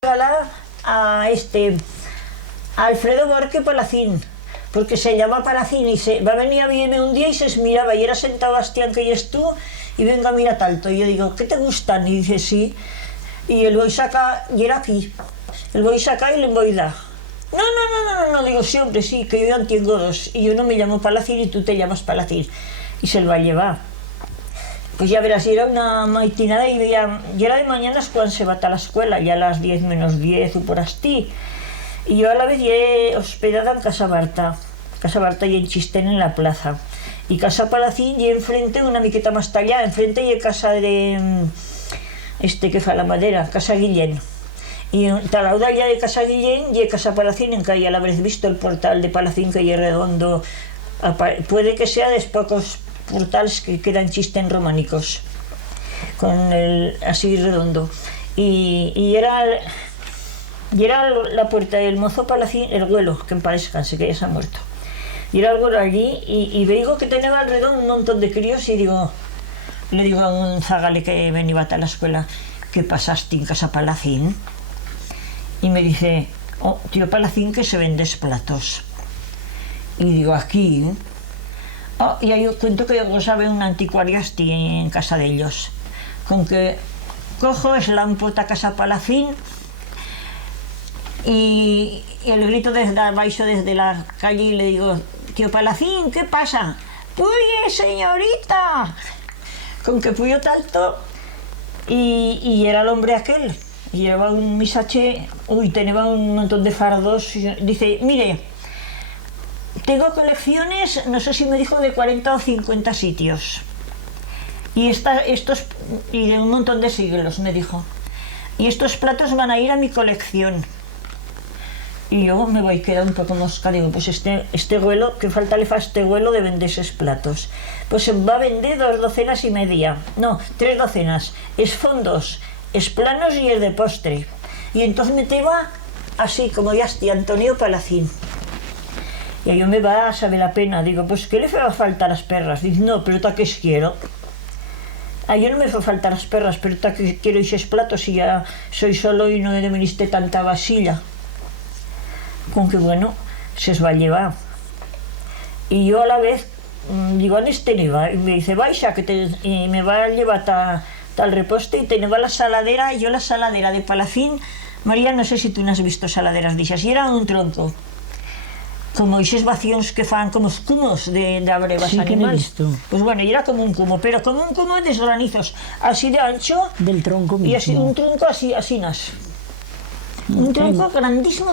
a Alfredo Borque Palacín, porque se llama Palacín, y va a venir a verme un día y se miraba, y era sentado Bastián, que eres tú, y venga, mira tanto. Y yo digo, ¿qué te gustan? Y dice, sí. Y el voy a sacar, y era aquí, el voy a sacar y le voy a dar. No, digo, sí, hombre, sí, que yo ya tengo dos, y yo no me llamo Palacín y tú te llamas Palacín. Y se lo va a llevar. Pues ya verás, era una maitinada y ya era de mañanas cuando se va a la escuela, ya a las 10 menos 10 o por así. Y yo a la vez he hospedada en Casa Barta y en Chistén en la plaza. Y Casa Palacín y enfrente, una miqueta más allá, enfrente y casa de que fa la madera, Casa Guillén. Y talauda ya de Casa Guillén y Casa Palacín, en que ya la habréis visto el portal de Palacín, que es redondo. Puede que sea de pocos portales que quedan Chistén románicos, con el así redondo. Y era la puerta del mozo Palacín, el güelo, que en paz descanse, que ya se ha muerto. Y era el güelo allí, y veigo que tenía alrededor un montón de críos, y le digo a un zagale que venía a la escuela, ¿qué pasaste en Casa Palacín? Y me dice, oh, tío Palacín, que se vendes platos. Y digo, aquí. Oh, y ahí os cuento que yo sabe un anticuario estoy en casa de ellos. Con que cojo, eslampo a Casa Palacín, y el grito desde abajo, desde la calle, y le digo, tío Palacín, ¿qué pasa? ¡Puye, señorita! Con que puyo tanto, y era el hombre aquel, y llevaba un misache, tenía un montón de fardos, y dice, mire, tengo colecciones, no sé si me dijo de 40 o 50 sitios, y y de un montón de siglos, me dijo, y estos platos van a ir a mi colección. Y yo me voy a quedar un poco mosca, digo, pues este güelo, ¿qué falta le fa a este güelo de vender esos platos? Pues va a vender 2 docenas y media, no, 3 docenas, es fondos, es planos y es de postre. Y entonces me te va así, como ya estoy, Antonio Palacín. Y a yo me va a saber la pena, digo, pues ¿qué le va a faltar a las perras? Dice, no, pero ¿ta qué quiero? A yo no me fa faltar las perras, pero ¿ta que quiero esos platos y ya soy solo y no he de venirte tanta vasilla? Con que bueno, se os va a llevar. Y yo a la vez digo, ¿dónde iba? Y me dice, vaya, y me va a llevar tal reposte, y tenía la saladera, y yo la saladera de Palacín, María, no sé si tú no has visto saladeras de esas, y era un tronco, como esos vacíos que fan como cumos de abrevas sí, animales. Pues bueno, y era como un cumo, pero como un cumo de granizos, así de ancho, del tronco mismo. Y así, un tronco así nas. Un tronco grandísimo,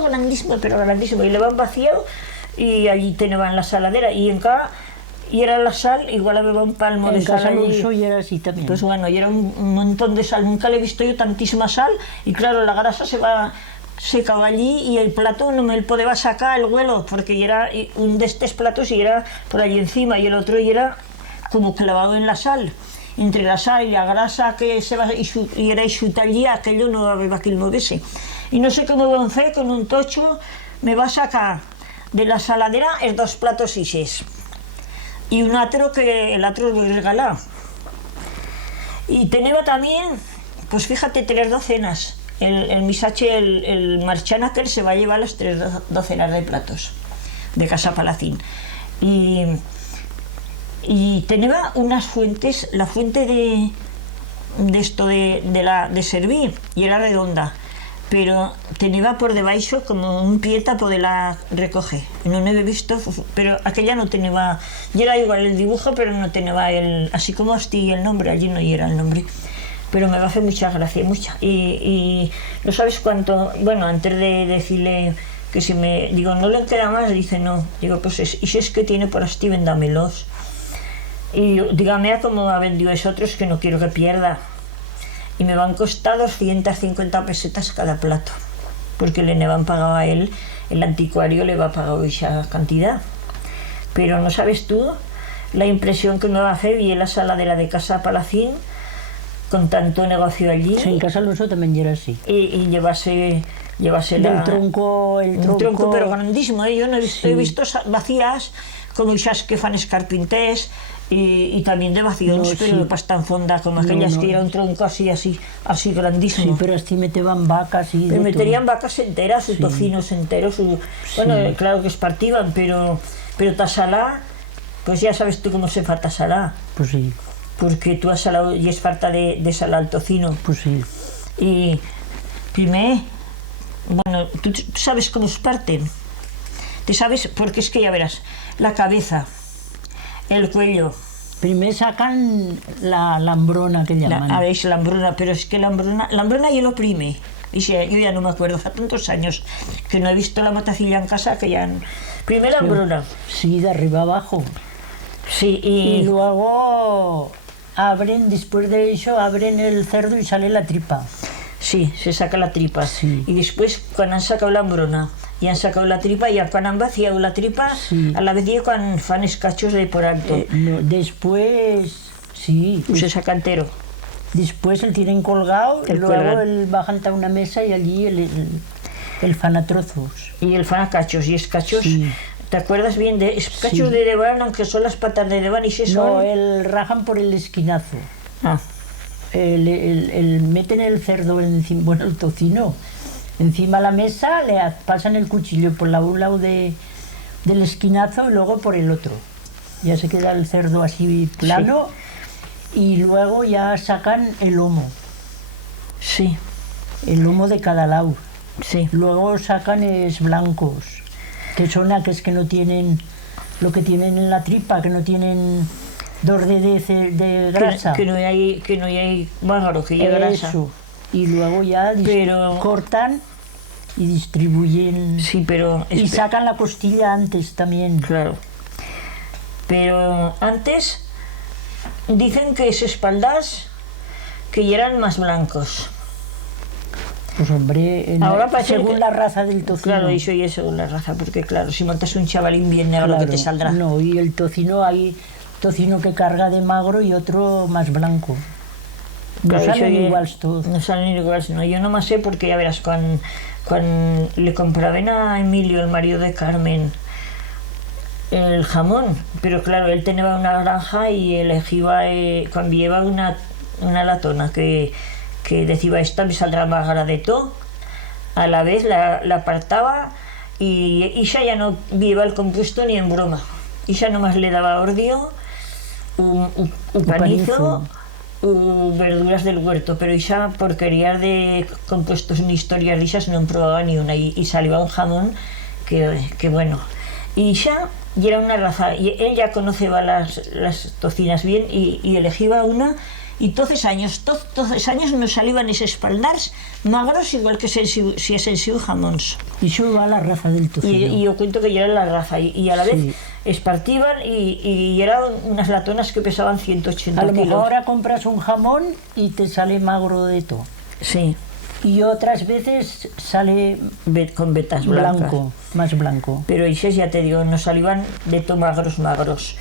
pero grandísimo, y le van vaciado, y allí tenían la saladera, y era la sal, igual había un palmo de sal allí. Y era así también. Pues bueno, y era un montón de sal, nunca le he visto yo tantísima sal, y claro, la grasa se acaba allí, y el plato no me lo podía sacar el huelo, porque era un de estos platos y era por allí encima, y el otro y era como clavado en la sal. Entre la sal y la grasa que se va, y era allí, aquello no había que moverse. Y no sé cómo avancé, con un tocho me va a sacar de la saladera el 2 platos y 6. Y un atro que el atro lo voy a regalar. Y tenía también, pues fíjate, 3 docenas. El misache, el marchán aquel se va a llevar las 3 docenas de platos de Casa Palacín. Y tenía unas fuentes, la fuente de servir, y era redonda, pero tenía por debajo como un pie para poderla recoger. No lo he visto, pero aquella no tenía, y era igual el dibujo, pero no tenía así como así el nombre, allí no era el nombre. Pero me va a hacer mucha gracia, mucha. Y no sabes cuánto, bueno, antes de decirle que si me, digo, no le queda más, dice no, digo, pues y si es que tiene por así, véndamelos. Y dígame a cómo ha vendido esos otros, que no quiero que pierda. Y me van a costar 250 pesetas cada plato, porque le han pagado a él, el anticuario le va a pagar esa cantidad. Pero no sabes tú la impresión que me va a hacer, y en la saladera de Casa Palacín, con tanto negocio allí. Sí, en Casa Alonso también era así. Y llevarse llevársela... Del tronco, el Un tronco tronco... però grandísimo, yo no he visto, Sí. he visto vacías, como esas que fan escarpintés, y también de vaciones, No, pero sí. no pas tan fonda como No, aquellas no. que era un tronco así Sí, grandísimo. pero así meteban vacas y Pero de meterían todo. vacas enteras, sus Sí. tocinos enteros, bueno, claro que espartiban, pero tasalá, pues ya sabes tú cómo se fa tasalá, Pues sí, porque tú has salado y es falta de salar el tocino. pues sí. Y primer, bueno, tú sabes cómo se parten. Te sabes, porque es que ya verás, la cabeza, el cuello, Primer sacan la lambrona que llaman. a ver, la hambruna, pero es que la hambruna yo lo prime. Y si, yo ya no me acuerdo, hace tantos años que no he visto la matacilla en casa que ya... Primero la hambruna, Sí, de arriba abajo. sí, Y y luego abren, después de eso, abren el cerdo y sale la tripa. sí, se saca la tripa. Sí. Y después, cuando han sacado la hambruna y han sacado la tripa, ya cuando han vaciado la tripa, Sí. a la vez ya cuando fan escachos de por alto, No, después, sí, se saca entero. después el tienen colgado y El luego cuelgan. el bajan a una mesa y allí el fan a trozos. Y el fan a cachos, y escachos, Sí. ¿te acuerdas bien de escachos Sí. de deván, aunque son las patas de deván y se son? No, el rajan por el esquinazo. Ah, Meten el cerdo encima, bueno, el tocino, encima de la mesa, pasan el cuchillo por un lado del esquinazo y luego por el otro. Ya se queda el cerdo así plano y luego ya sacan el lomo sí, de cada lado. sí. Luego sacan es blancos, que son aquellos que no tienen lo que tienen en la tripa, que no tienen de grasa. Que no hay magro, que lleve grasa. Eso. Y luego ya Pero- cortan y distribuyen. Sí, pero... Y sacan la costilla antes también. Claro. Pero antes dicen que esos espaldas que ya eran más blancos. Pues hombre, Ahora parece según que- la raza del tocino. Claro, eso y es según la raza, porque claro, si montas un chavalín bien negro, Claro, que te saldrá. No, y el tocino hay tocino que carga de magro y otro más blanco. No Claro, salen eso y- iguales todos. No salen iguales, no. Yo no más sé porque, ya verás, cuando le compraban a Emilio, el marido de Carmen, el jamón, pero claro, él tenía una granja y elegía, cuando lleva una latona que decía, esta me saldrá más grande de todo, a la vez la apartaba y ya no lleva el compuesto ni en broma. Ya nomás le daba ordio, un panizo, verduras del huerto, pero ya porquerías de compuestos ni historias de esas no he probado ni una, y salía un jamón que bueno. Y ya era una raza, y él ya conocía las tocinas bien y elegía una, y todos años nos salían esos espaldars magros igual que si es el siu jamons. Y eso va a la raza del tocino. Y yo cuento que ya era la raza, y a la vez Sí. espartiban y eran unas latonas que pesaban 180 A lo kilos. mejor ahora compras un jamón y te sale magro de todo. Sí, Y otras veces sale con vetas blancas. blanco, más blanco. Pero esos, ya te digo, nos salían de todo magros.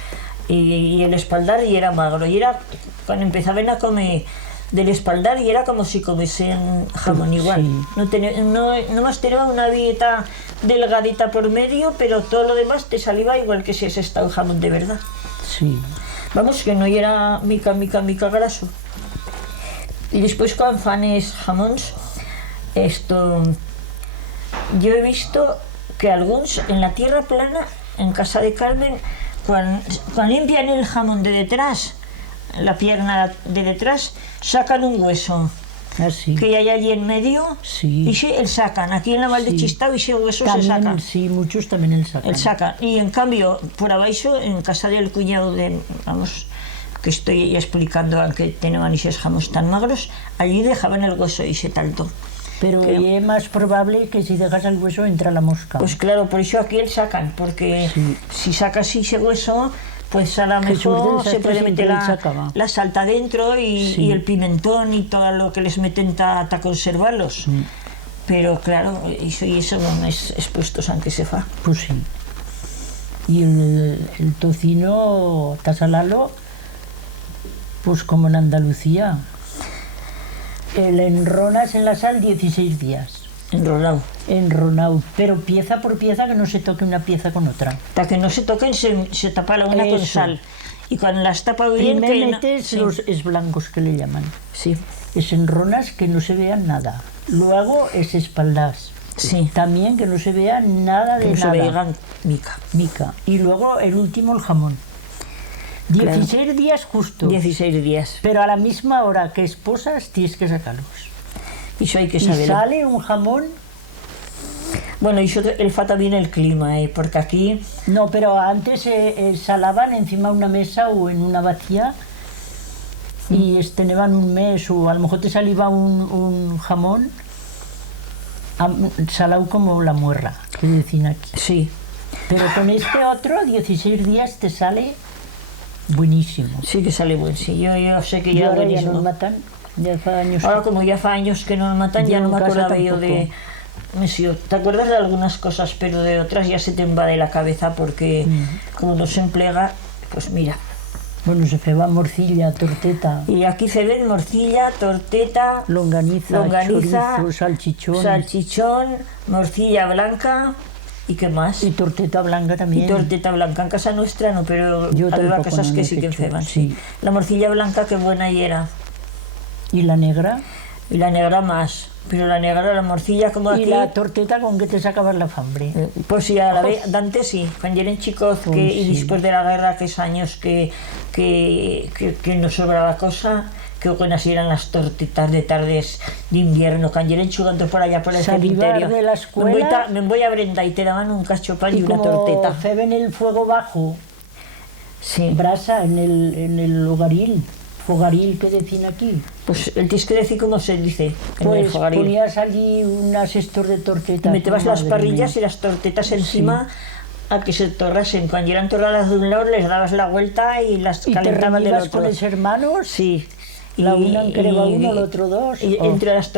Y el espaldar y era magro. Y era, cuando empezaban a comer del espaldar, y era como si comiesen jamón igual. Sí. No más tenía una dieta delgadita por medio, pero todo lo demás te salía igual que si es estado jamón de verdad. Sí. Vamos, que no era mica graso. Y después con fanes jamons, yo he visto que algunos en la tierra plana, en casa de Carmen, cuando limpian el jamón de detrás, la pierna de detrás, sacan un hueso Así. que hay allí en medio, Sí. y el sacan. Aquí en la Val de Sí. Chistau ese hueso se También, saca. sí, muchos también el sacan. El saca. Y en cambio, por abajo, en casa del cuñado de, vamos, que estoy ya explicando, aunque tenían esos jamones tan magros, allí dejaban el hueso ese tanto. Pero que- es más probable que si dejas el hueso entra la mosca. Pues claro, por eso aquí el sacan, porque Sí. si sacas ese hueso, pues a lo Jesús mejor del se Sastre puede siempre meter el sacaba. la salta dentro Sí. y el pimentón y todo lo que les meten para conservarlos. Pero claro, eso no es expuestos aunque se fa. Pues sí. Y el tocino, tasalalo, pues como en Andalucía. El enronas en la sal 16 días. enrolado. enronado, pero pieza por pieza, que no se toque una pieza con otra. Para que no se toquen, se tapa la una con Eso. sal. Y cuando las tapa bien, Primero que no- metes sí, los esblancos, que le llaman. sí, Es enronas que no se vean nada. Luego es espaldas. sí, También que no se vea nada de que no se nada. vean mica. Mica. Y luego el último, el jamón. Claro. 16 días justo. 16 días. Pero a la misma hora que esposas tienes que sacarlos. Y eso hay que Y saberlo. sale un jamón. Bueno, y eso el fa también el clima, porque aquí, No, pero antes salaban encima de una mesa o en una vacía y tenían un mes, o a lo mejor te salía un jamón salado como la muerra, que dicen aquí. sí, Pero con este otro, 16 días te sale buenísimo. sí que sale bueno. Sí, yo sé que Y ya ahora ya buenísimo. nos matan, ya hace años. Ahora como ya hace años que no nos matan, ya Yo no en me casa acordaba yo de... Te acuerdas de algunas cosas, pero de otras ya se te invade la cabeza porque como no se emplega, pues mira. Bueno, se feba morcilla, torteta, Y aquí se ven morcilla, torteta, longaniza, longaniza, chorizo, salchichón salchichón, morcilla blanca y qué más. y torteta blanca Y también. torteta blanca. En casa nuestra no, pero Yo había tampoco, casas no que lo sí he que hecho, enceban. sí. La morcilla blanca qué buena y era. Y la negra. Y la negra más. Pero la negra, la morcilla como aquí... Y la torteta con que te sacabas la fambre. Pues sí, a la vez, antes sí, cuando eran chicos Uy, y sí. después de la guerra, que es años que no sobraba cosa, que buenas eran las tortitas de tardes de invierno, cuando eran jugando por allá por el Salivar cementerio. de la escuela. Me voy a Brenda y te daban un cachopán y una como torteta. feben el fuego bajo, Sí, brasa en el hogaril, fogaril que decían aquí. pues el tienes que decir cómo se dice en el Pues fogaril. ponías allí unas estos de torteta. Y metías las madre parrillas mía. y las tortetas encima a que se torrasen. Cuando eran torradas de un lado, les dabas la vuelta y las Y te calentaban del reñías otro. con los hermanos, Sí. la una encreba uno, el otro dos. Y Oh. entre las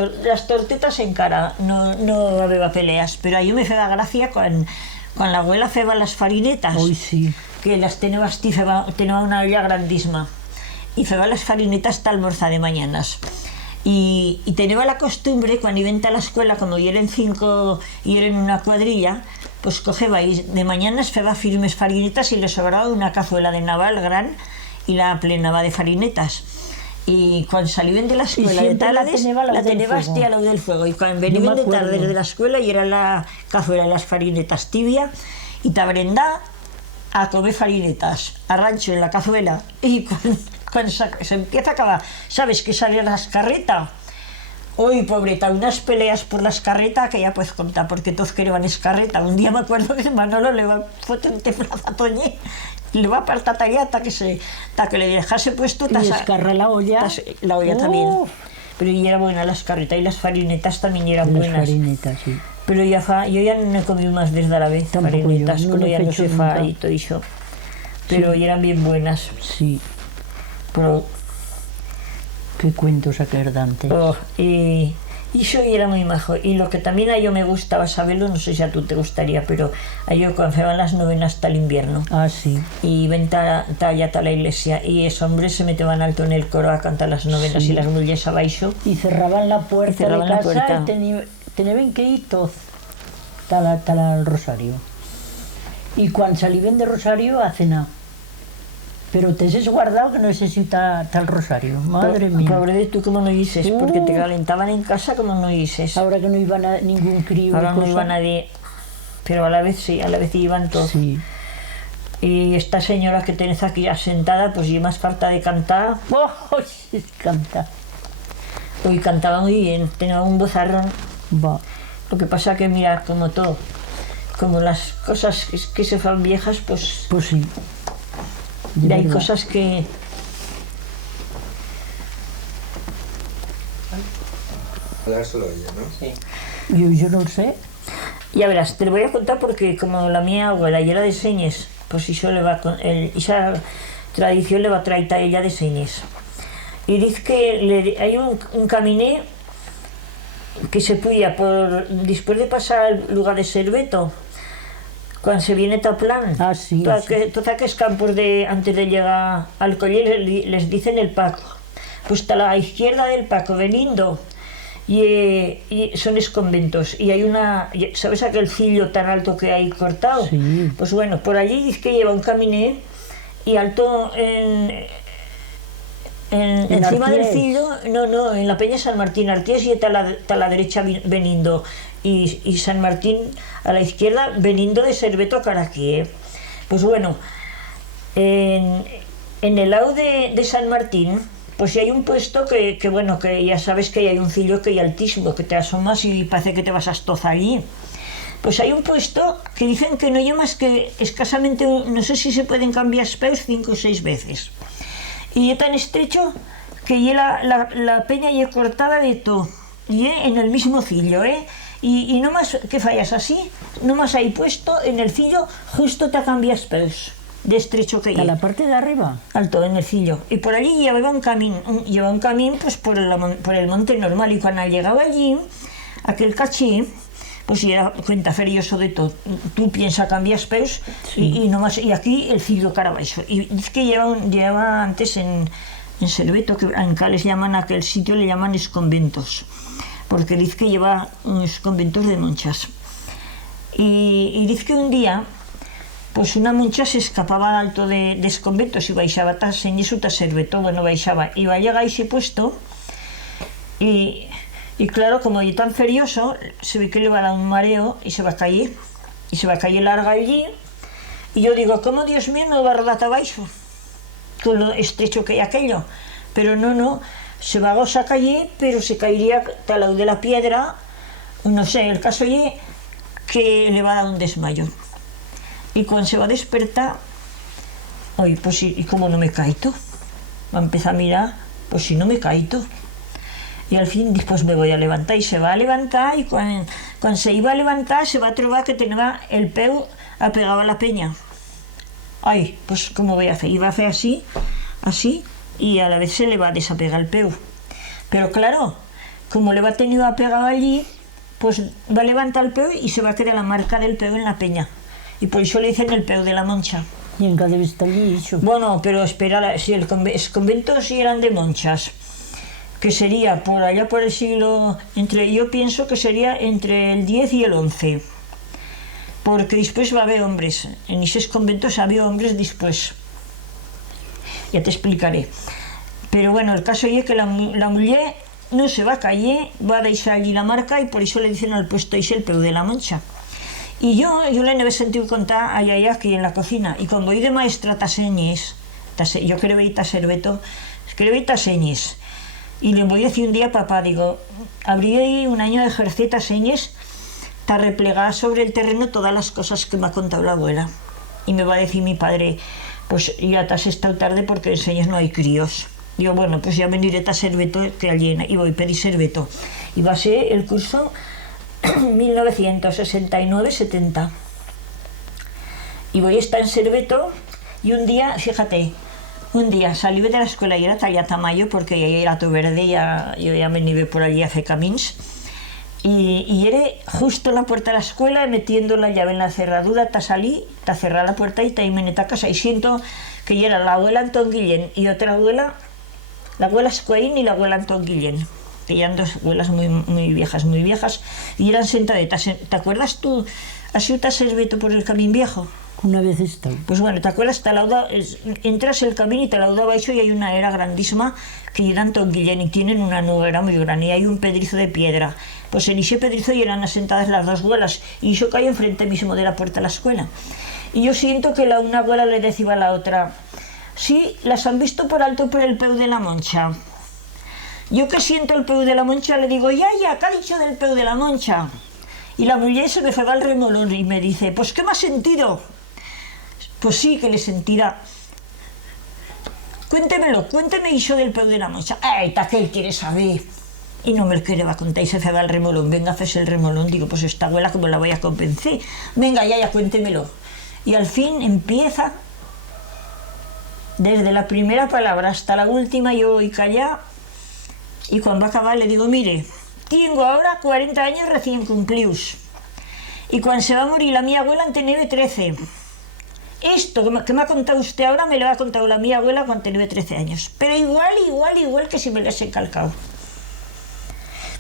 tortetas en cara no había peleas, pero a mí me feba gracia cuando la abuela feba las farinetas, Hoy sí. que las tenía una olla grandísima, y feba las farinetas tal almorzar de mañanas. Y tenía la costumbre, cuando iban a la escuela, como eran 5 y eran una cuadrilla, pues cogeba y de mañanas feba firmes farinetas y le sobraba una cazuela de naval gran y la plenaba de farinetas. Y cuando salían de la escuela de siempre la tardes, teneba a lo la del tenía fuego. hasta a lo del fuego. Y cuando me venían de acuerdo. tardes de la escuela y era la cazuela de las farinetas tibia, y te brenda a comer farinetas, a rancho en la cazuela. Y cuando se empieza a acabar, ¿sabes que sale la escarreta? Uy, pobreta, unas peleas por la escarreta que ya puedes contar, porque todos querían escarreta. Un día me acuerdo que Manolo le va a fotre un teplazo a Toñé, y le va a apartar talla hasta que le dejase puesto Y escarra la olla. la olla también. Uf. Pero ya era buena la escarreta y las farinetas también eran Las buenas. farinetas, sí. Pero yo ya no he comido más desde la vez Tampoco farinetas, yo, no como lo he ya no hecho se fa nunca. y todo eso. Pero Sí. ya eran bien buenas. Sí, Pero, qué cuentos acordantes. y eso era muy majo. Y lo que también a yo me gustaba saberlo, no sé si a tú te gustaría, pero a yo cuando iban las novenas hasta el invierno. Ah, sí. Y ven allá a la iglesia y esos hombres se metían alto en el coro a cantar las novenas Sí. y las mujeres abaixo. Y cerraban la puerta Y cerraban de la casa puerta. y tenían que ir todos tal al rosario. Y cuando salían de rosario a cenar. Pero te has guardado que no sé si tal rosario. Madre mía. Pobre de tú como no dices, porque te Uh. calentaban en casa como no dices. Ahora que no iba ningún crío. Ahora ni no cosa. iba nadie, pero a la vez sí, a la vez iban todos. Sí. Y esta señora que tenés aquí asentada, pues y más falta de cantar, ¡Oh! Sí, canta. hoy cantaba muy bien, tenía un vozarrón. Va. Lo que pasa que mira, como todo, como las cosas que se fan viejas, pues Pues sí. De hay verdad. cosas que... Hablárselo a ella, ¿no? Yo no lo sé. Ya verás, te lo voy a contar porque como la mía abuela y era de señas, pues eso le va esa tradición le va a traer a ella de señas. Y dice que hay un caminé que se puya por después de pasar al lugar de Serveto, cuando se viene Taplán, Ah, sí, todos aquellos campos antes de llegar al Coller les dicen el Paco. Pues a la izquierda del Paco, veniendo, y son conventos. Y hay una, ¿sabes aquel cillo tan alto que hay cortado? Sí. Pues bueno, por allí dice que lleva un caminé y alto encima del cillo, no, en la Peña San Martín Arties y está a la derecha veniendo y San Martín a la izquierda veniendo de Serveto a Caraquí. Pues bueno, en el lado de San Martín, pues si hay un puesto que bueno, que ya sabes que hay un cillo que hay altísimo, que te asomas y parece que te vas a estozar allí. Pues hay un puesto que dicen que no hay más que escasamente, no sé si se pueden cambiar peus 5 o 6 veces. Y es tan estrecho que la peña ya cortada de todo, y en el mismo cillo, y no más que fallas así, no más hay puesto en el cillo, justo te cambias peus, de estrecho que ¿A la parte de arriba? Alto, en el cillo. Y por allí llevaba un camino pues por el monte normal, y cuando llegaba allí, aquel cachí, pues ya cuenta ferioso de todo. Tú piensas cambias peus y nomás, y aquí el cillo cara abaixo. Y dice que lleva antes en Serveto, que en Cales llaman a aquel sitio, le llaman esconventos, porque dice que lleva unos conventos de monchas. Y dice que un día, pues una moncha se escapaba alto de esconventos y baixaba ta señesu ta Serveto, bueno, baixaba, y va a llegar a ese puesto, y claro, como es tan ferioso, se ve que le va a dar un mareo y se va a caer. Y se va a caer larga allí. Y yo digo, ¿cómo Dios mío no va a rodar abajo? Con lo estrecho que hay aquello. Pero no, se va a caer, pero se caería al lado de la piedra. No sé, el caso es que le va a dar un desmayo. Y cuando se va a despertar, oye, pues ¿y cómo no me caíto? Va a empezar a mirar, pues si no me caíto. Y al fin, después me voy a levantar, y se va a levantar, y cuando se iba a levantar se va a trobar que tenía el peu apegado a la peña. Ay, pues ¿cómo voy a hacer? Iba a hacer así, y a la vez se le va a desapegar el peu. Pero claro, como le va tenido apegado allí, pues va a levantar el peu y se va a quedar la marca del peu en la peña. Y por eso le dicen el peu de la moncha. ¿Y en qué debe estar allí eso? Bueno, pero espera, si los conventos sí eran de monchas, que sería por allá por el siglo, yo pienso que sería entre el 10 y el 11, porque después va a haber hombres, en esos conventos había hombres después, ya te explicaré. Pero bueno, el caso es que la mujer no se va a caer, va a dejar allí la marca, y por eso le dicen al puesto el peu de la moncha. Y yo le he sentido contar allá aquí en la cocina, y cuando voy de maestra taseñes, yo creo ir a Serveto, creo ir a taseñes. Y le voy a decir un día a papá, digo, habría ahí un año de ejercer taseñes para replegar sobre el terreno todas las cosas que me ha contado la abuela. Y me va a decir mi padre, pues ya te has estado tarde porque en Señas no hay críos. Digo, bueno, pues ya veniré a Serveto, que allí, y voy a pedir Serveto. Y va a ser el curso 1969-70. Y voy a estar en Serveto, y un día, fíjate, salí de la escuela y era talla tamayo porque ya era todo verde, yo ya me nivé por allí a hacer camins, y era justo en la puerta de la escuela, metiendo la llave en la cerradura, ta salí, ta cerrar la puerta y ta y mené ta casa, y siento que ya era la abuela Antón Guillén y otra abuela, la abuela Squain y la abuela Antón Guillén, que eran dos abuelas muy viejas, y eran sentadetas. ¿Te acuerdas tú? ¿Has ido a Serveto por el camino viejo? Una vez está. Pues bueno, ¿te acuerdas? Entras el camino y te lauda abajo y hay una era grandísima que eran Antón Guillén y tienen una noguera muy grande y hay un pedrizo de piedra. Pues en ese pedrizo eran asentadas las dos abuelas y eso cae enfrente mismo de la puerta de la escuela. Y yo siento que una abuela le decía a la otra, sí, las han visto por alto por el peu de la moncha. Yo que siento el peu de la moncha le digo, ya, ¿qué ha dicho del peu de la moncha? Y la mujer se me fue al remolón y me dice, pues ¿qué me has sentido? Pues sí que le sentirá. Cuénteme eso del peu de la moncha. ¡Ay, que él quiere saber! Y no me lo quiere va a contar y se va al remolón. Venga, haces el remolón. Digo, pues esta abuela, ¿cómo la voy a convencer? Venga, ya, cuéntemelo. Y al fin empieza, desde la primera palabra hasta la última, yo voy callada. Y cuando va a acabar le digo, mire, tengo ahora 40 años recién cumplidos. Y cuando se va a morir la mi abuela tenía 13. Esto que me ha contado usted ahora me lo ha contado la mi abuela cuando tenía 13 años. Pero igual que si me lo he encalcado.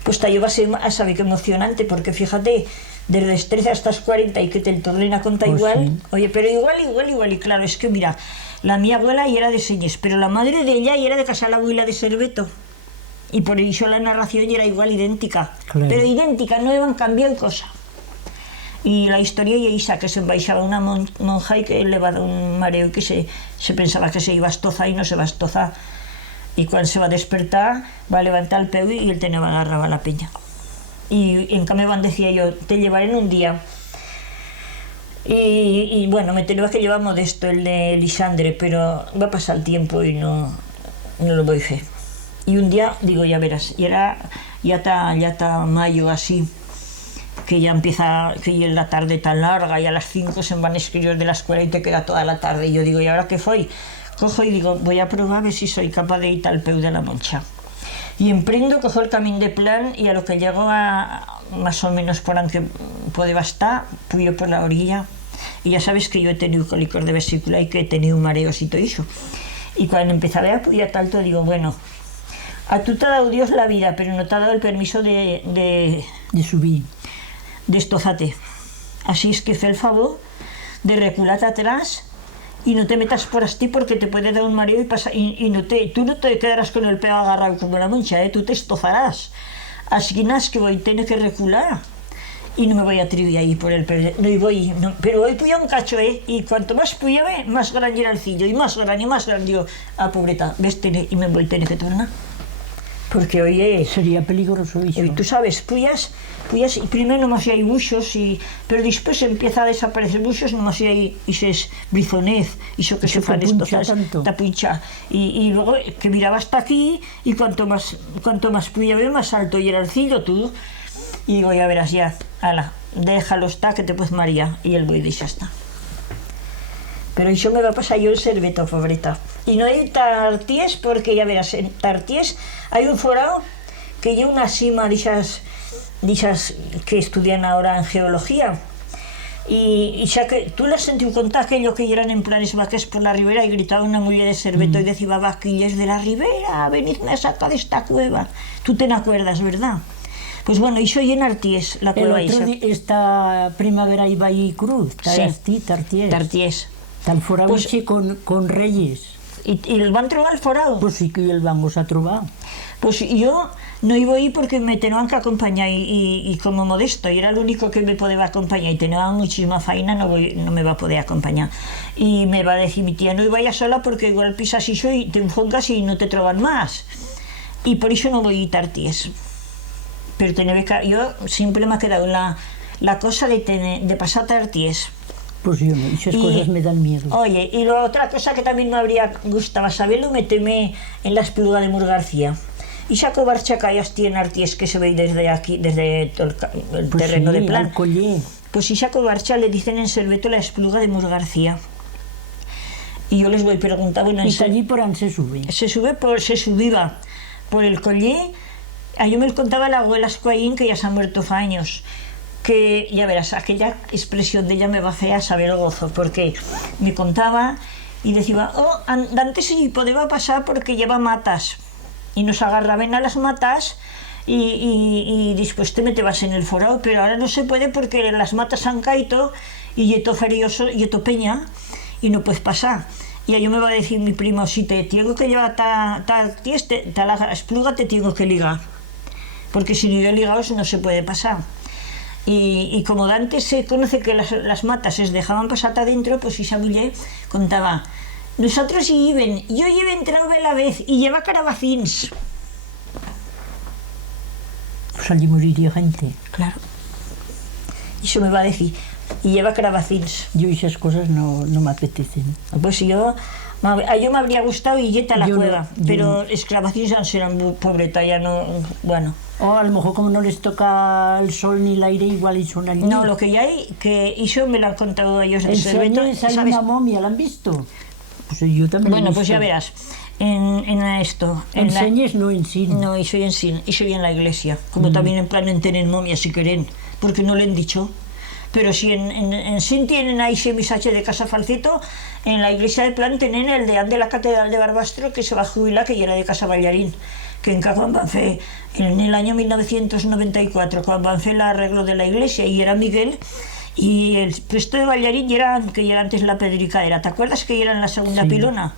pues yo va a ser, a saber qué emocionante, porque fíjate, desde los 13 hasta los 40 y que te tornen a contar Pues igual, sí. oye, pero igual, y claro, es que mira, la mi abuela y era de Señes, pero la madre de ella y era de casa la abuela de Serveto, y por eso la narración era igual, idéntica, Claro. pero idéntica, no iban cambiando cosa. Y la historia y Isa, que se baixaba una monja y que le va a dar un mareo y que se pensaba que se iba a estozar y no se va a estozar. Y cuando se va a despertar, va a levantar el peu y él tenía agarraba la peña. Y en cambio decía yo, te llevaré en un día. Y bueno, me tenía que llevar Modesto, el de Lisandre, pero va a pasar el tiempo y no lo voy a hacer. Y un día, digo, ya verás, y era ya está mayo así, que ya empieza, que ya es la tarde tan larga y a las 5 se van a escribir de la escuela y te queda toda la tarde. Y yo digo, ¿y ahora qué fue? Cojo y digo, voy a probar a ver si soy capaz de ir al peu de la Moncha. Y emprendo, cojo el camino de plan y a lo que llego a más o menos por donde puede estar, puyo por la orilla. Y ya sabes que yo he tenido cólicos de vesícula y que he tenido mareos y todo eso. Y cuando empezaba a puyar tanto, digo, bueno, a tú te ha dado Dios la vida, pero no te ha dado el permiso de subir. Destózate. Así es que fe el favor de recularte atrás y no te metas por así porque te puede dar un mareo y tú no te quedarás con el pelo agarrado como la Moncha, tú te estozarás. Así que voy a tener que recular y no me voy a atribuir ahí por el pelo. Pero hoy puya un cacho, y cuanto más puyame, más grande era el cillo, y más grande, digo, pobreta, ves, y me voy a tener que tornar. Porque hoy sería peligroso eso. Tú sabes, puyas y primero nomás hay buxos, pero después empieza a desaparecer buxos, nomás hay esos brizonez, eso que se fan estos, ta pincha. Y luego que miraba hasta aquí, y cuanto más puya ve, más alto y era el cillo, tú. Y digo, ya verás, ya, ala, déjalo estar, que te puedes maría. Y el buey dice, ya está. Pero eso me va a pasar yo en Serveto, pobreta. Y no hay Tarties, porque ya verás, en Tarties hay un forado que lleva una cima de esas que estudian ahora en geología. Y ya que tú le has sentido contar aquello que eran en planes vaques por la ribera y gritaba una mujer de Serveto y decía, vaquilles de la ribera, venidme a sacar de esta cueva. Tú te acuerdas, ¿verdad? Pues bueno, y soy en Arties, la cueva esa. Esta primavera iba ahí cruz, sí. Tarties. Tal forado pues, con Reyes. ¿Y el van trobar el forado? Pues sí que el van a trobar. Pues yo no iba a ir porque me tenían que acompañar y como Modesto, y era el único que me podía acompañar y tenía muchísima faena, no me va a poder acompañar. Y me va a decir mi tía, no iba ya sola porque igual pisas eso y te enfongas y no te troban más. Y por eso no voy a ir Tarties. Pero yo siempre me ha quedado la cosa de pasar Tarties. Pues yo no, esas cosas me dan miedo. Oye, y la otra cosa que también me habría gustado saberlo, meterme en la Espluga de Mur García. Y saco barchaca y en Arties que se ve desde aquí, desde todo el pues terreno sí, de plan. Collé. Pues si saco barcha le dicen en Serveto la Espluga de Mur García. Y yo les voy a preguntar, bueno, ¿y allí por dónde se sube? Se subía por el Collé. A yo me lo contaba la abuela Escuaín, que ya se ha muerto hace años. Que ya verás, aquella expresión de ella me va a hacer saber el gozo, porque me contaba y decía, antes sí podía pasar porque lleva matas, y nos agarraban a las matas y después te metías en el forado, pero ahora no se puede porque las matas han caído y yeto ferioso, yeto peña, y no puedes pasar. Y a yo me va a decir mi primo, si te tengo que llevar ta la espluga, te tengo que ligar, porque si no yo ligados no se puede pasar. Y como de antes se conoce que las matas se dejaban pasar adentro, pues esa mujer contaba, nosotros yo lleve entrado la vez y lleva carabacins. Pues allí moriría gente. Claro. Y eso me va a decir, y lleva carabacins. Yo esas cosas no me apetecen. Pues yo me habría gustado y yeta a la cueva, pero esclavacins ya serán pobreta, ya no, bueno. O a lo mejor como no les toca el sol ni el aire, igual y son allí. No, lo que ya hay, que eso me lo han contado ellos en Serveto. ¿Hay una momia? ¿La han visto? Pues yo también bueno, pues ya verás, en esto. En Señes no en Sin. No, y soy en la iglesia, como también en plan en tener momias si quieren, porque no le han dicho. Pero si en sí tienen ahí ese misache de Casa Falceto, en la iglesia de Plan tienen el deán de la catedral de Barbastro, que se va a jubilar, que ya era de Casa Ballarín, que en quan van fer, en el año 1994, cuando van fer l'arreglo de la iglesia, y era Miguel, y el puesto de Ballarín que era antes la Pedricadera. ¿Te acuerdas que era en la segunda pilona?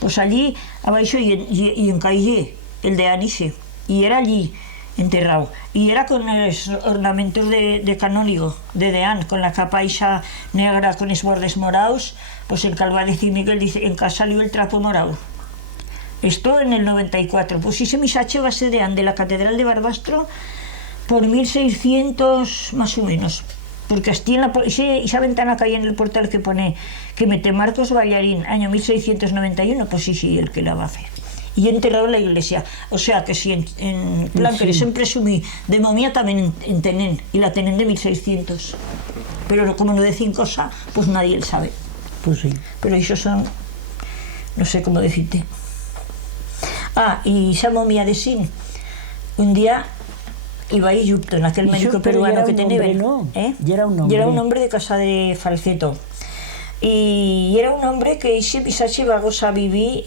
Pues allí abaixo y en calle el de Anise, y era allí enterrado, y era con los ornamentos de canónigo, de deán, con la capa esa negra con los bordes morados. Pues el que va a decir Miguel, dice, en casa salió el trapo morado. Esto en el 94. Pues ese misache va a ser deán de la catedral de Barbastro por 1600 más o menos. Porque así en esa ventana que hay en el portal que pone que mete Marcos Ballarín, año 1691, pues sí, el que la va a hacer. Y enterrado en la iglesia. O sea que si en plan que les presumí de momia también en tenen, y la tenen de 1600. Pero como no decían cosa, pues nadie lo sabe. Pues sí. Pero esos son, no sé cómo decirte. Y esa momia de Sin, un día iba a Yupton, aquel médico peruano que tenía. ¿No? Y era un hombre. Y era un hombre de Casa de Falceto. Y era un hombre que ese pisache vagos a vivir,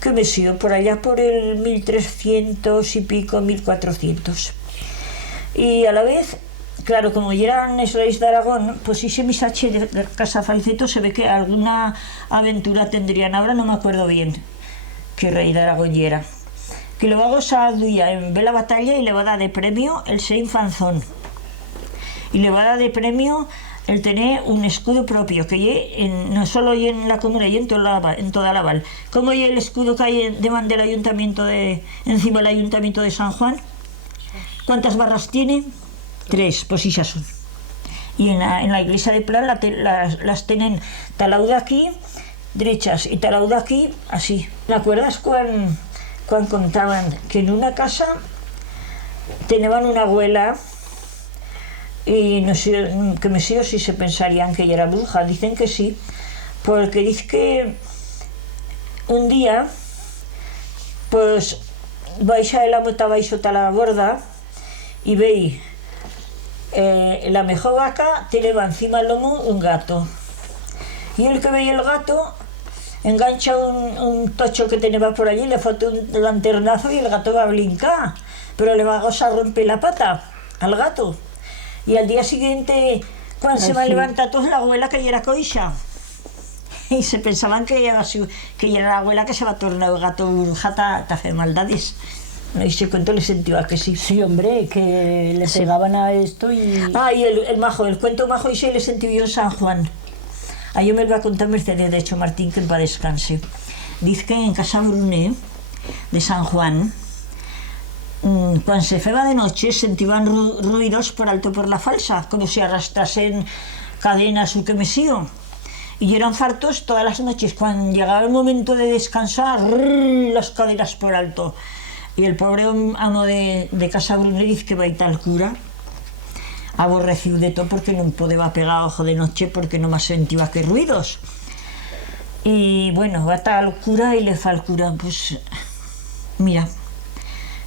que me sido por allá por el 1300 y pico, 1400. Y a la vez, claro, como ya eran los reyes de Aragón, pues ese misache de Casa Falceto se ve que alguna aventura tendrían. Ahora no me acuerdo bien qué rey de Aragón era. Que lo vagos a duya en ver la batalla y le va a dar de premio el ser infanzón. Y le va a dar de premio el tener un escudo propio, que no solo en la comuna, y en toda la val. ¿Cómo es el escudo que hay del ayuntamiento encima del ayuntamiento de San Juan? ¿Cuántas barras tiene? 3, pues esas son. Y en la iglesia de Plan las tienen talauda aquí, derechas, y talauda aquí, así. ¿Me acuerdas cuando contaban que en una casa tenían una abuela? Y no sé, que me sé si se pensarían que ella era bruja. Dicen que sí, porque dice que un día pues vais a la mota, vais a la borda y veis la mejor vaca tenía encima del lomo un gato, y el que veía el gato engancha un tocho que tenía por allí, le falta un lanternazo y el gato va a brincar, pero le va a gozar romper la pata al gato. Y al día siguiente, cuando se va a levantar todos, la abuela que ya era coixa. Y se pensaban que ella era la abuela que se va a tornar el gato bruja ta hacer maldades. No, y se cuento le sentía que sí. Sí, hombre, que le pegaban a esto y... Y el cuento majo y se le sentí yo en San Juan. Yo me lo va a contar Mercedes, de hecho, Martín, que en paz descanse. Dice que en Casa Bruné de San Juan, cuando se feba de noche, sentían ruidos por alto por la falsa, como si arrastrasen cadenas o que me sigo. Y eran fartos todas las noches, cuando llegaba el momento de descansar, las cadenas por alto. Y el pobre amo de Casa Bruné dice que va a ir tal cura, aborrecido de todo porque no podía pegar ojo de noche porque no más sentía que ruidos. Y bueno, va a tal cura y le fa al cura, pues mira,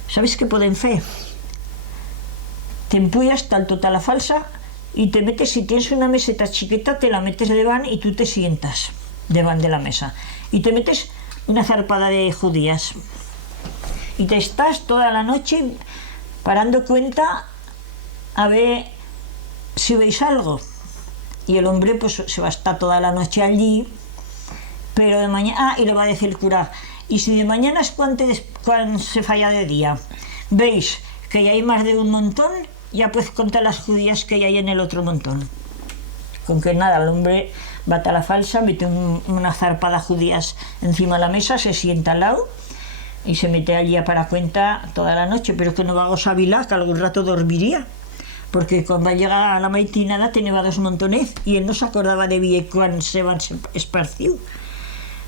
¿sabes qué pueden hacer? Te empullas tal total la falsa y te metes, si tienes una meseta chiquita, te la metes deban y tú te sientas deban de la mesa. Y te metes una zarpada de judías. Y te estás toda la noche parando cuenta a ver si veis algo. Y el hombre pues se va a estar toda la noche allí, pero de mañana... y le va a decir el cura, y si de mañana es cuando se falla de día, veis que ya hay más de un montón, ya puedes contar las judías que hay en el otro montón. Con que nada, el hombre va a la falsa, mete una zarpada judías encima de la mesa, se sienta al lado y se mete allí a para cuenta toda la noche, pero que no va a gozar vilá, que algún rato dormiría, porque cuando llega a la maitinada tenía 2 montones y él no se acordaba de bien cuando se van esparcido.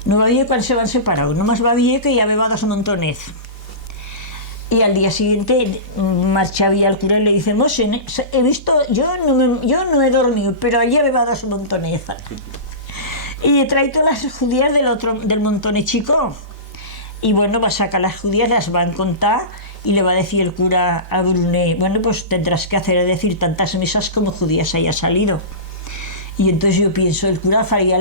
No va bien cuando se van separados, nomás va bien que ya beba 2 montones. Y al día siguiente marcha vía al cura y le dice, Mose, he visto, yo no he dormido, pero allí beba 2 montones. Y he traído las judías del montón chico. Y bueno, va a sacar las judías, las va a contar y le va a decir el cura a Bruné, bueno, pues tendrás que hacer, decir tantas mesas como judías haya salido. Y entonces yo pienso, el cura faría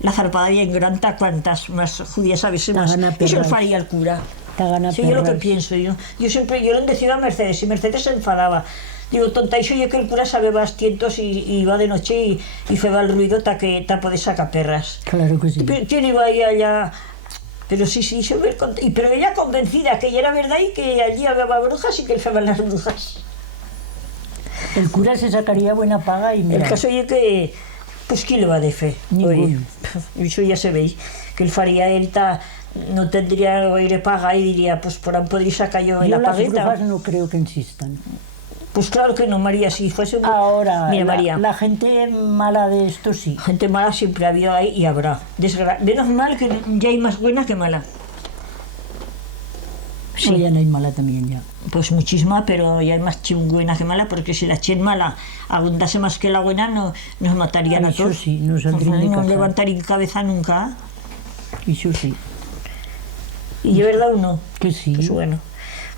la zarpada bien grande, cuantas más judías sabes más. Eso lo faría el cura. Sí, yo lo que pienso, yo siempre, yo le decía a Mercedes, y Mercedes se enfadaba. Digo, tonta, eso yo que el cura sabe bastientos y iba de noche y feba el ruido ta de sacar perras. Claro que sí. ¿Quién iba ahí allá? Pero sí, pero ella convencida que ya era verdad y que allí había brujas y que él feban las brujas. El cura se sacaría buena paga y mira. El caso es que, pues, ¿quién le va de fe? Oye, eso ya se veis, que el faría él no tendría oír paga y diría, pues por ahí podría sacar yo en la pagueta. Las brujas no creo que insistan. Pues claro que no, María, si fuese... Ahora, mira, María, la gente mala de esto sí. Gente mala siempre ha habido ahí y habrá. Menos mal que ya hay más buena que mala. Sí, ya no hay mala también ya. Pues muchísima, pero ya hay más buena que mala, porque si la chen mala abundase más que la buena, nos matarían a todos. Eso sí, no saldrían de no casa. levantarían cabeza nunca. Eso sí. ¿Y es verdad o no? Que sí. Pues bueno,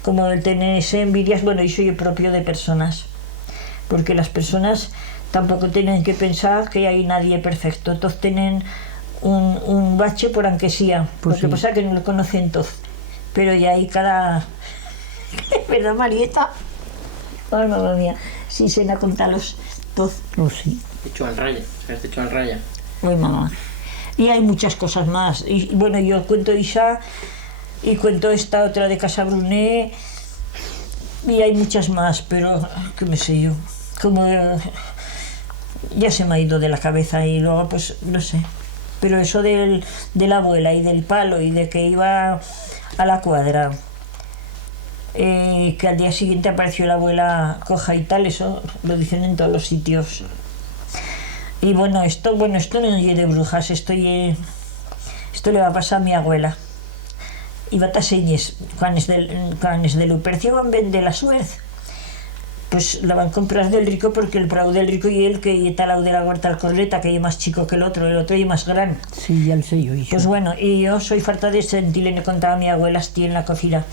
como el tener envidias, bueno, eso es propio de personas, porque las personas tampoco tienen que pensar que hay nadie perfecto, todos tienen un bache por aunque sea, pues lo que pasa es que no lo conocen todos, pero ya hay cada... ¿Verdad, Marieta? Ay, mamá mía, si se na contarlos todos. Oh, sí. Hecho al raya, ¿sabes? Hecho al raya. Ay, mamá. Y hay muchas cosas más, y bueno, yo cuento Isa y cuento esta otra de Casa Brunet y hay muchas más, pero qué me sé yo, como ya se me ha ido de la cabeza y luego pues no sé, pero eso de la abuela y del palo y de que iba a la cuadra, que al día siguiente apareció la abuela coja y tal, eso lo dicen en todos los sitios. Y bueno, esto no es de brujas, esto le va a pasar a mi abuela. Y va a señes, cuando es de Lupercio van a vender la suerte, pues la van a comprar del rico porque el prau del rico y él que está al lado de la huerta del Corleta, que es más chico que el otro es más grande. Sí, ya lo sé yo. Pues bueno, y yo soy farta de sentir, le contaba a mi abuela Asti en la cocina,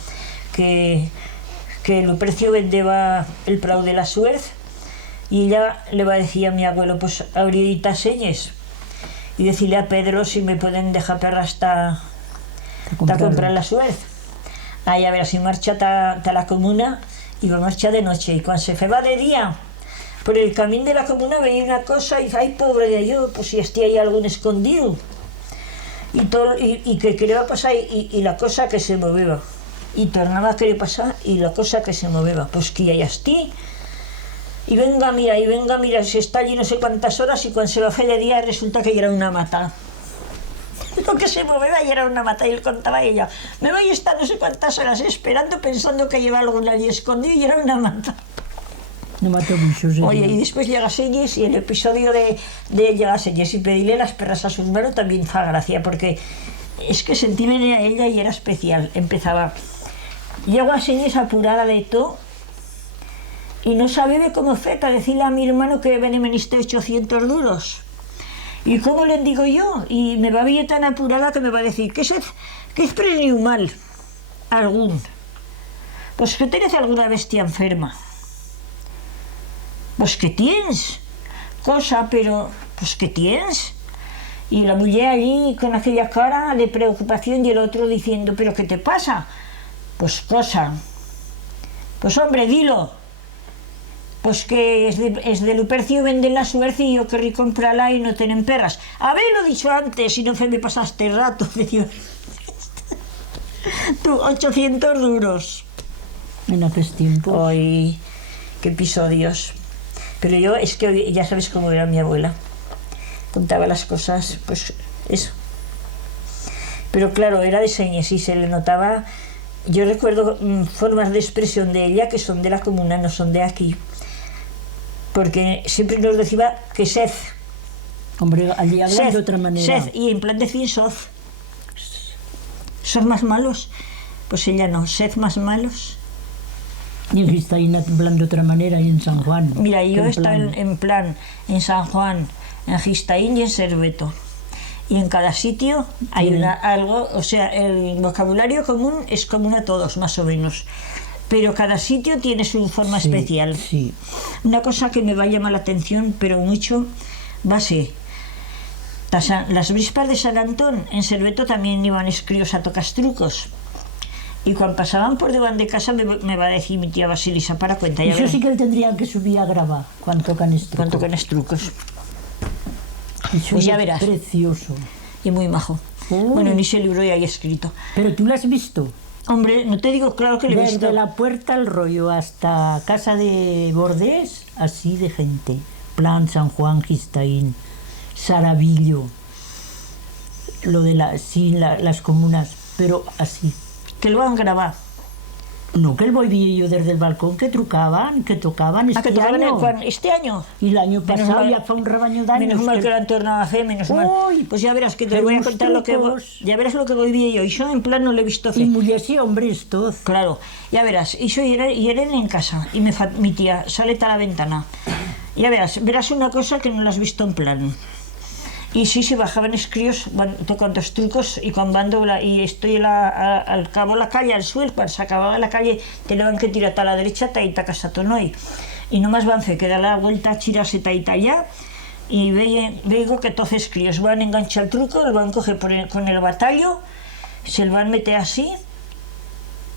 que Lupercio vendeba el prau de la suerte y ella le va a decir a mi abuelo, pues ahorita señes y decirle a Pedro si me pueden dejar perra hasta comprar la suerte. Ahí a ver si marcha ta la comuna y va a marchar de noche y cuando se va de día por el camino de la comuna veía una cosa y dice, ay pobre de yo, pues si estoy ahí algún escondido y que le va a pasar y la cosa que se moveba y tornaba a querer pasar y la cosa que se moveba, pues que ya estoy y venga mira, se está allí no sé cuántas horas y cuando se va de día resulta que ya era una mata. Lo que se movía y era una mata y él contaba a ella, me voy a estar no sé cuántas horas esperando pensando que lleva algo allí escondido y era una mata. No mató mucho. Oye, y después llega Selles y el episodio de llegar a Selles y pedirle las perras a su hermano también fa gracia porque es que sentíle a ella y era especial. Empezaba, llego a Selles apurada de todo y no sabía cómo fue para decirle a mi hermano que veniste 800 duros. ¿Y cómo le digo yo? Y me va a ver tan apurada que me va a decir, ¿qué es preniu mal? Algún. Pues que tienes alguna bestia enferma. Pues que tienes. Cosa, pero, pues que tienes. Y la mujer allí con aquella cara de preocupación y el otro diciendo, ¿pero qué te pasa? Pues cosa. Pues hombre, dilo. Pues que es de Lupercio venden la suerte y yo querrí comprarla y no tienen perras. Habéislo dicho antes y no me pasaste rato. Tú, 800 duros. En aquel tiempo. Ay, qué episodios. Pero yo, es que ya sabes cómo era mi abuela. Contaba las cosas, pues eso. Pero claro, era de señas y se le notaba. Yo recuerdo formas de expresión de ella que son de la comuna, no son de aquí. Porque siempre nos decía que sed. Hombre, allí hablan de otra manera. Sed, y en plan de fin soz. ¿Son más malos? Pues ella no, sed más malos. Y en Gistaín hablan de otra manera y en San Juan. Mira, yo he estado en plan en San Juan, en Gistaín y en Cerveto. Y en cada sitio hay algo, o sea, el vocabulario común es común a todos, más o menos. pero cada sitio tiene su forma Sí, especial. sí. Una cosa que me va a llamar la atención, pero mucho, va a ser las vísperas de San Antón, en Cerveto también iban escrios a tocar trucos. Y cuando pasaban por debajo de casa me va a decir mi tía Basilisa, para cuenta, ya Eso verás, sí que él tendría que subir a grabar cuando tocan esto. cuando tocan trucos. Eso Pues ya es verás. Precioso. Y muy majo. Uy. Bueno, en ese libro ya hay escrito. Pero tú lo has visto. Hombre, no te digo, claro que lo he visto. Desde la Puerta al Rollo hasta Casa de Bordés, así de gente. Plan San Juan, Gistaín, Saravillo, lo de las comunas, pero así. Que lo van a grabar. No, que el vi yo desde el balcón que trucaban, que tocaban Ah, que este tocaban año. este año. Y el año Menos pasado mal- ya fue un rebaño de años. Menos mal que que- lo han tornado a hacer, menos mal. Uy, Pues ya verás que te pero voy a unos contar lo que trucos. ya verás lo que voy viendo yo. Y yo en plan no lo he visto Y hacer. mujeres y hombres todos. Claro, ya verás. Y yo y eran en casa. Y mi tía sale a la ventana. Ya verás una cosa que no la has visto en plan. Y sí, se bajaban escrios tocando los trucos y cuando van y estoy al cabo de la calle, al suelo, cuando se acababa la calle, te van que tirar a la derecha, taita casa tonoi. Y nomás van a dar la vuelta, chirase taita allá, y veo que todos escrios van a enganchar el truco, lo van a coger con el batallo, se lo van a meter así,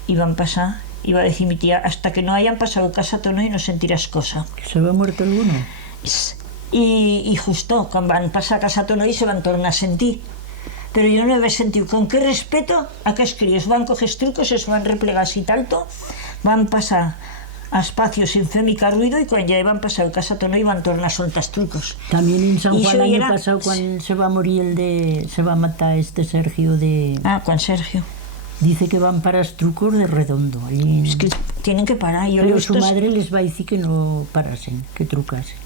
y van a pasar, y va a decir mi tía, hasta que no hayan pasado casa tonoi no sentirás cosa. Que se va muerto alguno. Y justo cuando van a pasar a casa tonoi se van a tornar a sentir. Pero yo no he sentido con qué respeto a que escribes van a coger trucos, se van a replegar así tanto, van a pasar a espacios sin fémica ruido y cuando ya van a pasar a casa tonoi van a tornar a soltar trucos. También en San Y Juan eso el año era- pasado cuando se va a morir se va a matar este Sergio de... Ah, Juan Sergio. Dice que van para trucos de redondo. Allí. Es que tienen que parar. Yo lo he Pero su visto- madre les va a decir que no parasen, que trucasen,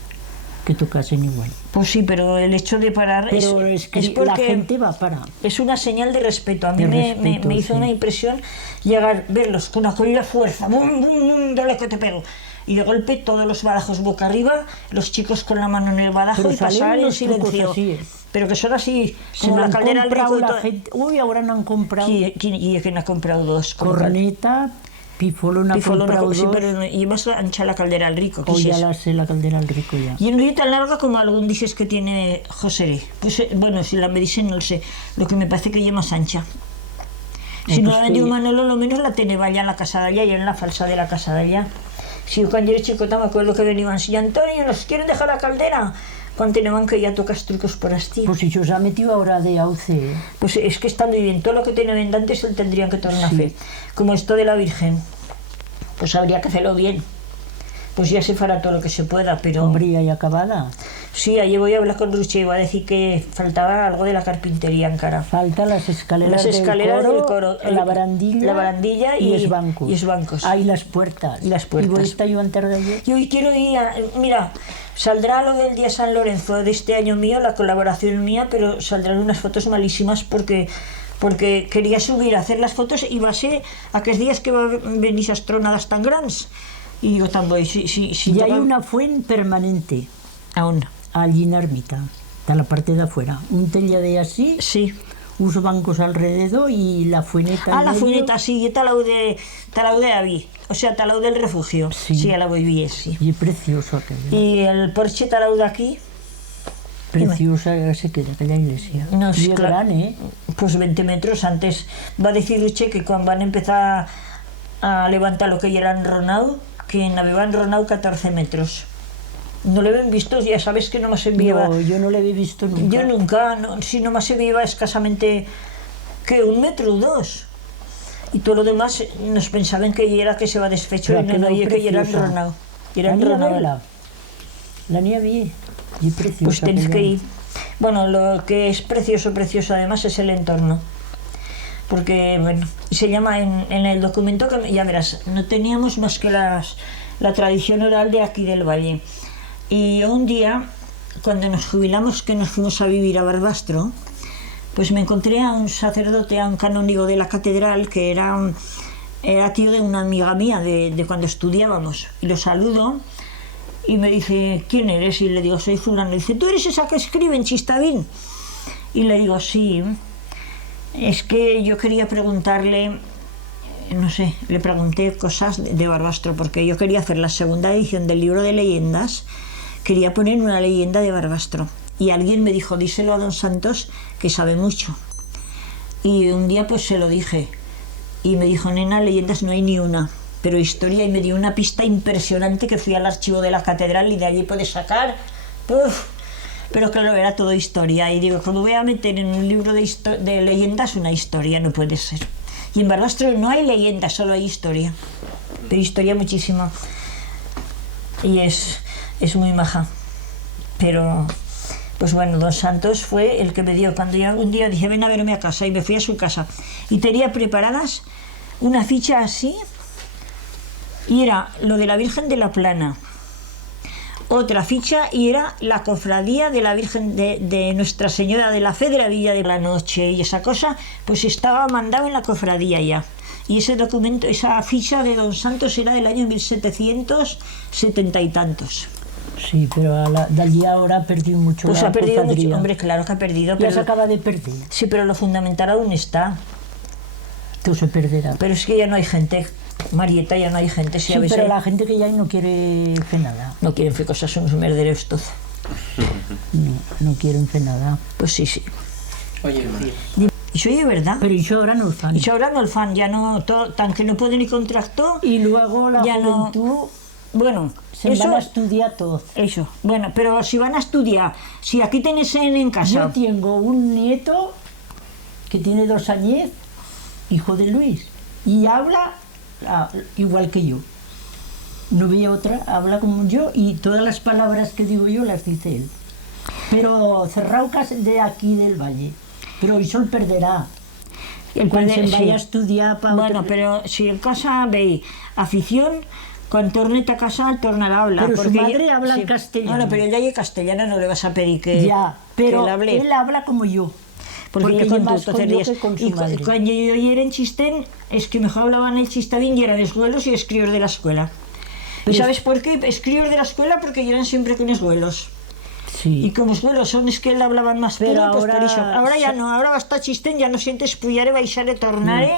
que tocasen igual. Pues sí, pero el hecho de parar Pero es que porque la gente va a parar. es una señal de respeto. A mí De me respeto, hizo sí. una impresión verlos con aquella fuerza, bum, bum, bum, dale que te pego. Y de golpe todos los badajos boca arriba, los chicos con la mano en el badajo Pero y pasar salen en unos trucos silencio. así, Pero que son así, Se como me la han caldera al comprado rico y la todo. gente. Uy, ahora no han comprado ¿Y quién ha comprado dos? Como corneta, pifolo, Pifolo, comprado sí, dos. pero y vas a anchar la caldera al rico. ¿qué O es ya eso? la sé, la caldera al rico ya. Y en río tan larga como algún dices que tiene José. Pues bueno, si la me dicen no lo sé. Lo que me parece que lleva más ancha. Si Pues no la vendió que- Manolo, lo menos la tenía allá en la casa de allá y en la falsa de la casa de allá. Si yo cuando era chicota me acuerdo que venían, si Antonio, ¿nos quieren dejar la caldera? Cuando tenían que ya tocas trucos por así. Pues si se os ha metido ahora de auce, ¿eh? Pues es que estando bien, todo lo que tenían antes él tendrían que tornar a Sí. hacer. Como esto de la Virgen, pues habría que hacerlo bien. Pues ya se fará todo lo que se pueda, pero... Hombre, ya hay acabada. Sí, ayer voy a hablar con Ruche y va a decir que faltaba algo de la carpintería en cara. Falta las escaleras, Las escaleras del coro, la barandilla, la barandilla y- los bancos. y los bancos. Ah, y las puertas. Y las puertas. Y voy a estar yo antes de ayer. Y hoy quiero ir mira, saldrá lo del día San Lorenzo de este año mío, la colaboración mía, pero saldrán unas fotos malísimas porque quería subir a hacer las fotos y va a ser aquellos días que va a venir esas tronadas tan grandes. Y digo, tan voy, si Y hay toca- una fuente permanente Aún. allí en la ermita, de la parte de afuera. Un tellado así, Sí. unos bancos alrededor y la fueneta. Ah, en la medio. funeta, sí, talau de Avi, o sea, talau del refugio. Sí. Sí, a la voy bien, sí. Y es precioso aquello. Y el porche talau de aquí, Preciosa se queda aquella iglesia. No, es y es claro. gran, ¿eh? pues 20 metros antes. Va a decir Luche que cuando van a empezar a levantar lo que ya era enronado, que habían enronado 14 metros. No lo habían visto, ya sabes que nomás se enviaba. No, yo no le había visto nunca. Yo nunca, no, si nomás se enviaba escasamente, que 1 metro o 2. Y todo lo demás nos pensaban que ya era que se va desfecho Pero y no, quedó y que ya era preciosa. enronado. Y era La niña enronado. verla. La niña vi. Y es preciosa. Pues tenéis que aquella. ir. Bueno, lo que es precioso, precioso además es el entorno. Porque, bueno, se llama en el documento que ya verás, no teníamos más que la tradición oral de aquí del valle. Y un día, cuando nos jubilamos, que nos fuimos a vivir a Barbastro, pues me encontré a un sacerdote, a un canónigo de la catedral, que era tío de una amiga mía de cuando estudiábamos. Y lo saludo y me dice, ¿quién eres? Y le digo, soy fulano. Y dice, ¿tú eres esa que escribe en Chistavín? Y le digo, sí. Es que yo quería preguntarle no sé, le pregunté cosas de Barbastro, porque yo quería hacer la segunda edición del libro de leyendas, quería poner una leyenda de Barbastro. Y alguien me dijo, díselo a don Santos, que sabe mucho. Y un día pues se lo dije. Y me dijo, nena, leyendas no hay ni una, pero historia, y me dio una pista impresionante, que fui al archivo de la catedral y de allí puedes sacar. ¡Uf! Pero claro, era todo historia. Y digo, ¿cómo voy a meter en un libro de leyendas una historia? No puede ser. Y en Barbastro no hay leyendas, solo hay historia. Pero historia muchísima. Y es muy maja. Pero, pues bueno, don Santos fue el que me dio. Cuando yo un día dije, ven a verme a casa, y me fui a su casa. Y tenía preparadas una ficha así, y era lo de la Virgen de la Plana. Otra ficha, y era la cofradía de la Virgen de Nuestra Señora de la Fe de la Villa de la Noche, y esa cosa pues estaba mandado en la cofradía ya. Y ese documento, esa ficha de don Santos era del año 1770 y tantos. Sí, pero de allí ahora ha perdido mucho. Pues la ha perdido cofradía. mucho, hombre, claro que ha perdido. Ya Pero se acaba de perder. sí, pero lo fundamental aún está. Tú se perderá. Pero es que ya no hay gente, Marieta, ya no hay gente. Si Sí, a veces pero la gente que ya no quiere hacer nada. no quieren hacer cosas, son unos merderos todos. No quieren hacer nada. Pues sí, sí. Oye, María. Y soy de verdad. Pero eso ahora no lo fan. Y ahora no el fan, ya no, tan que no puede ni contractó. Y luego la ya no. juventud Bueno, se van a estudiar todo. Eso, bueno, pero si van a estudiar, si aquí tenéis en casa. Yo tengo un nieto que tiene 2 años, hijo de Luis, y habla igual que yo. No ve otra, habla como yo, y todas las palabras que digo yo las dice él. Pero Cerraucas de aquí del Valle. Pero eso él perderá. Cuando se vaya a estudiar para Bueno, pero si en casa veis afición, cuando tornete a casa tornará a hablar. Pero su madre habla en castellano. Bueno, pero ella y castellano no le vas a pedir que, ya, pero que él hable. él habla como yo. Porque yo ella con más tu con yo que con su madre. cuando yo era en Chistén, es que mejor hablaban el chistavín y eran escuelos y escrios de la escuela. Pero ¿Y sabes por qué? Escrios de la escuela porque eran siempre con escuelos. Sí. Y como escuelos son es que él hablaban más Pero puro, pues ahora- por eso. Ahora ya no, ahora basta Chistén, ya no sientes puyare, baixare, tornare,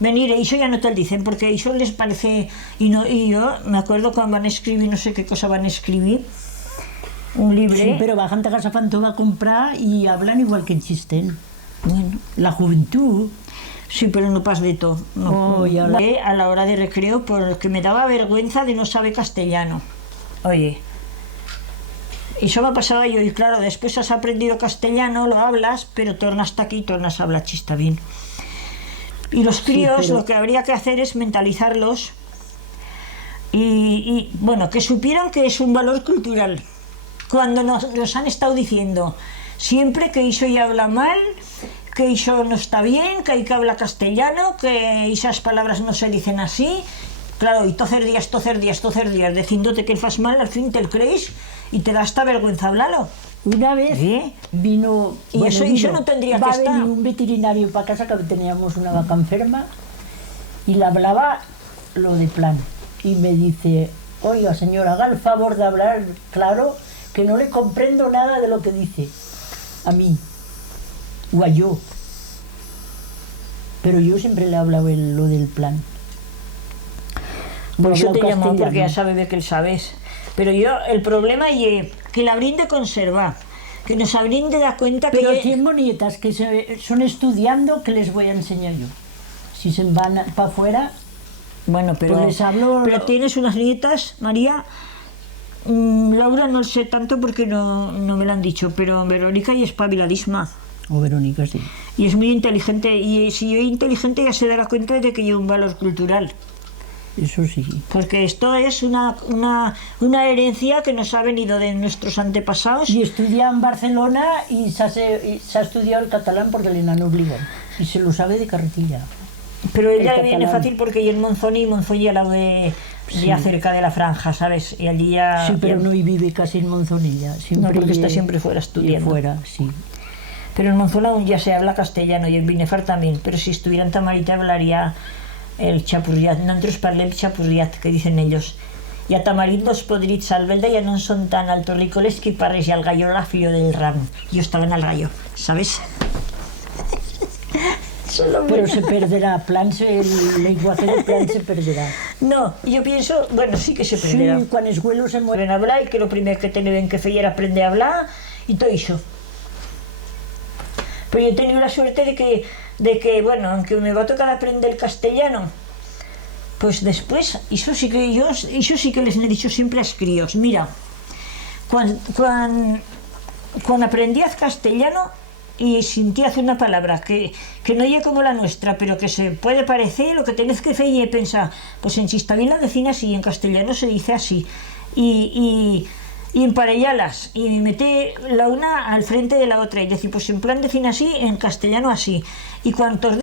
venir, y eso ya no te lo dicen, porque eso les parece, y yo me acuerdo cuando van a escribir, no sé qué cosa van a escribir, un libro. Sí, pero bajan a casa Fanto va a comprar y hablan igual que en Chistén. Bueno, La juventud. sí, pero no pas de todo. No, Oh, y ahora- a la hora de recreo, porque me daba vergüenza de no saber castellano. Oye, eso me pasaba yo, y claro, después has aprendido castellano, lo hablas, pero tornas hasta aquí, tornas a hablar chistavín. Y los críos, pero- lo que habría que hacer es mentalizarlos y, bueno, que supieran que es un valor cultural. Cuando nos han estado diciendo siempre que eso ya habla mal, que eso no está bien, que hay que hablar castellano, que esas palabras no se dicen así. Claro, y tocer días, diciéndote que fas mal, al fin te lo crees y te da hasta vergüenza hablarlo. Una vez ¿Sí? vino... Y eso no tendría va que a venir estar. un veterinario para casa, que teníamos una vaca enferma, y le hablaba lo de plan. Y me dice, oiga señora, haga el favor de hablar claro, que no le comprendo nada de lo que dice. A mí. O a yo. Pero yo siempre le he hablado lo del plan. Por No eso hablo te llamó, porque ya castellano. sabe de que él sabes. Pero yo, el problema es que la habrín de conservar, que nos habrín de dar cuenta que... Pero ye- tienen bonitas que son estudiando, que les voy a enseñar yo. Si se van para afuera, Bueno, pero, pues les hablo- pero tienes unas nietas, María. Laura no lo sé tanto porque no me lo han dicho, pero Verónica y espabiladísima. o Verónica, sí. Y es muy inteligente. Y si yo es inteligente ya se dará cuenta de que hay un valor cultural. Eso sí. Porque esto es una herencia que nos ha venido de nuestros antepasados. Y estudia en Barcelona y se ha estudiado el catalán porque le han obligado. Y se lo sabe de carretilla. Pero ella el le viene catalán. fácil porque y en Monzón y al lado de ya cerca de la franja, ¿sabes? Y allí ya... Sí, pero ya- no vive casi en Monzonilla. No, porque está lle- siempre fuera estudiando. Fuera, sí. Pero en Monzón aún ya se habla castellano y en Binefar también. Pero si estuviera en Tamarita hablaría el chapurriat. Nosotros parlem chapurriat, que dicen ellos. I a Tamarit los podrits al Belda ya no son tan altorrícoles que parres al gallo la filo del ram. Yo estaba en el gallo, ¿sabes? Pero se perderá, el lenguaje de plan se perderá. No, yo pienso, bueno, sí que se perderá. Sí, quan els güelos se mueren. Pueden hablar y que lo primero que tienen que hacer era aprender a hablar y todo eso. Pero yo he tenido la suerte de que, bueno, aunque me va a tocar aprender castellano, pues después, eso sí que les he dicho siempre a los críos. Mira, cuando aprendías castellano y sintías una palabra que no llega como la nuestra, pero que se puede parecer, lo que tenés que hacer y pensar, pues en Chistavila decían así, en castellano se dice así, y emparellalas, y meter la una al frente de la otra, y decir, pues en plan decían así, en castellano así, y cuantos